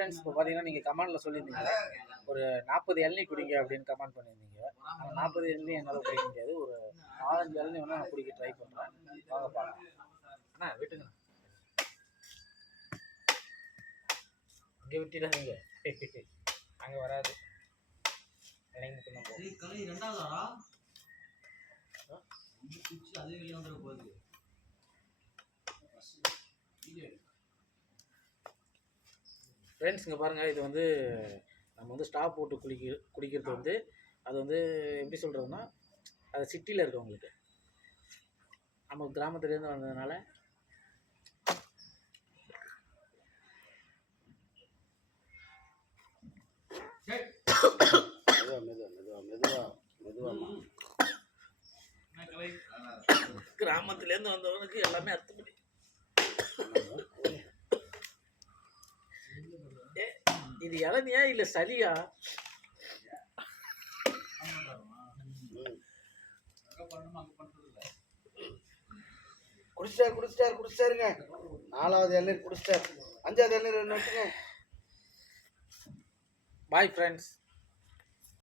Friends, இப்போ பார்த்தீங்கன்னா நீங்கள் கமெண்டில் சொல்லியிருந்தீங்க ஒரு 40 இளநீ குடிங்க அப்படின்னு கமெண்ட் பண்ணியிருந்தீங்க. அந்த 40 இளநீ என்னால் குடிக்க முடியாது. ஒரு 4-5 இளநீ வேணால் நான் குடிக்க ட்ரை பண்ணுறேன். வாங்க பார்க்கலாம். அண்ணா விட்டுங்க, இங்கே விட்டுடாதீங்க, அங்கே வராது. ஃப்ரெண்ட்ஸ் இங்கே பாருங்கள், இது வந்து நம்ம வந்து ஸ்டாப் போட்டு குடிக்கிறது வந்து அது வந்து எப்படி சொல்கிறதுன்னா, அது சிட்டியில் இருக்கவங்களுக்கு, நம்ம கிராமத்துலேருந்து வந்ததுனால கிராமத்துலேருந்து வந்தவனுக்கு எல்லாமே அர்த்தப்படி. இது இளநியா இல்லை சளியா? குடிச்சிட்டாருங்க. 4வது இளநீர் குடிச்சிட்டாரு. 5வது இளநீர் விட்டுங்க. Bye friends.